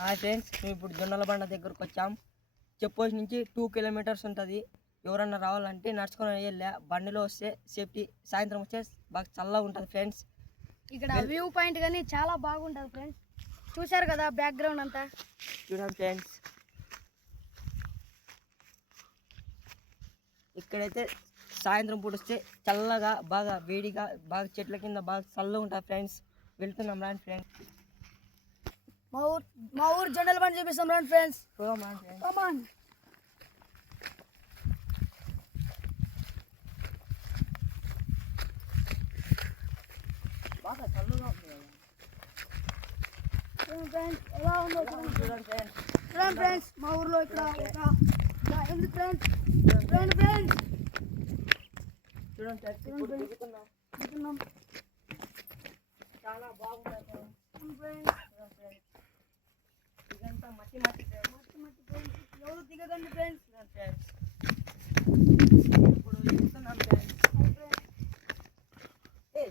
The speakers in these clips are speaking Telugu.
హాయ్ ఫ్రెండ్స్, మేము ఇప్పుడు జొన్నల బండ దగ్గరకు వచ్చాం. చెక్పోస్ట్ నుంచి 2 కిలోమీటర్స్ ఉంటుంది. ఎవరన్నా రావాలంటే నడుచుకొని వెళ్ళా, బండిలో వస్తే సేఫ్టీ. సాయంత్రం వచ్చే బాగా చల్లగా ఉంటుంది ఫ్రెండ్స్. ఇక్కడ వ్యూ పాయింట్ కానీ చాలా బాగుంటుంది ఫ్రెండ్స్. చూశారు కదా బ్యాక్గ్రౌండ్ అంతా. చూడండి ఫ్రెండ్స్, ఇక్కడైతే సాయంత్రం పూట వస్తే చల్లగా బాగా వేడిగా బాగా చెట్ల కింద బాగా చల్లగా ఉంటుంది ఫ్రెండ్స్. వెళ్తున్నాం రాండి ఫ్రెండ్స్. మా ఊరు జొన్నల బండి చూపిస్తాం రాండి ఫ్రెండ్స్. బాగా చల్లగా ఉంటుంది ఎలా ఉందో చూడండి ఫ్రెండ్స్. మా ఊర్లో ఇక్కడ ఎందుకు ఫ్రెండ్స్ చూడండి చాలా బాగుంటుంది ఇదంతా మట్టి ఎవరు దిగదండి ఫ్రెండ్స్. ఇప్పుడు ఎక్కుతున్నాం ఫ్రెండ్స్.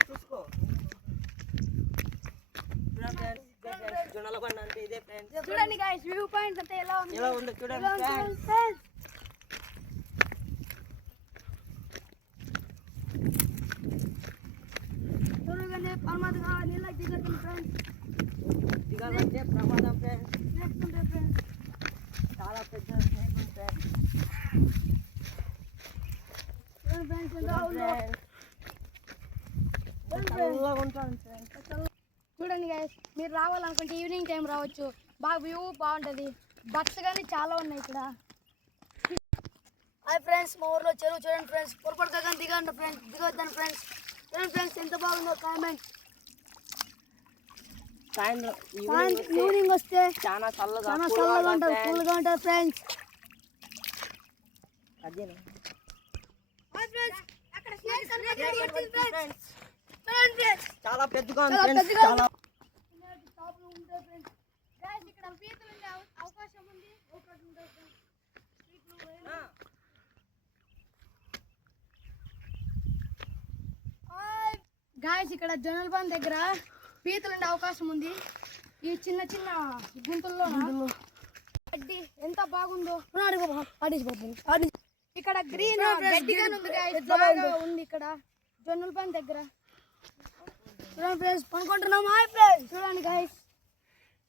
చూసుకో జొన్నల బండ అంటే ఇదే ఫ్రెండ్స్. చూడండి గైస్, వ్యూ పాయింట్ అంతా ఎలా ఉందో చూడండి ఫ్రెండ్స్. చూడగానే పరమాత్మ నీళ్ళకి దిగతుంది ఫ్రెండ్స్. దిగాలంటే ప్రమాదం ఫ్రెండ్స్. ఫ్రెండ్స్ చాలా పెద్ద స్నేక్ ఉంది ఫ్రెండ్స్. చూడండి గైస్, మీరు రావాలనుకుంటే ఈవినింగ్ టైం రావచ్చు. బాగా వ్యూ బాగుంటుంది. బట్స్ కానీ చాలా ఉన్నాయి ఇక్కడ. హాయ్ ఫ్రెండ్స్, మా ఊర్లో చెరువు చూడండి ఫ్రెండ్స్. పొరపడతా కానీ దిగండి ఫ్రెండ్స్, దిగొద్దాను ఫ్రెండ్స్. చూడండి ఫ్రెండ్స్ ఎంత బాగుందో కామెంట్. ఈవినింగ్ వస్తే చాలా చల్లగా ఉంటుంది, కూల్గా ఉంటుంది ఫ్రెండ్స్. చాలా పెద్దగా ఉంది ఫ్రెండ్స్. చాలా గాయస్ ఇక్కడ జొన్నల బండ్ దగ్గర పీతలు ఉండే అవకాశం ఉంది. ఈ చిన్న చిన్న గుంతల్లో గడ్డి ఎంత బాగుందో. ఇక్కడ గ్రీన్ గడ్డిగా ఉంది గాయస్, బాగా ఉంది ఇక్కడ జొన్నల బండ్ దగ్గర. చూడండి ఫ్రెండ్స్, పనుకుంటున్నాం. హాయ్ ఫ్రెండ్స్, చూడండి గాయస్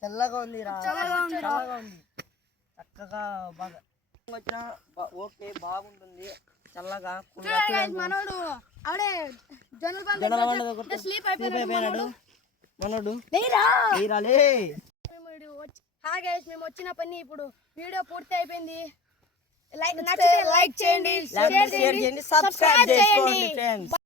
చల్లగా ఉంది. చల్లగా ఉంది. చక్కగా బాగా వచ్చినా ఓకే బాగుంటుంది చల్లగా. మనోడు ఆడే జొన్నల బండ్ స్లీప్ అయిపోయాడు మనోడు. హాయ్ గైస్, మేము వచ్చిన పని ఇప్పుడు వీడియో పూర్తి అయిపోయింది. నచ్చితే లైక్ చేయండి, షేర్ చేయండి, సబ్స్క్రైబ్ చేయండి.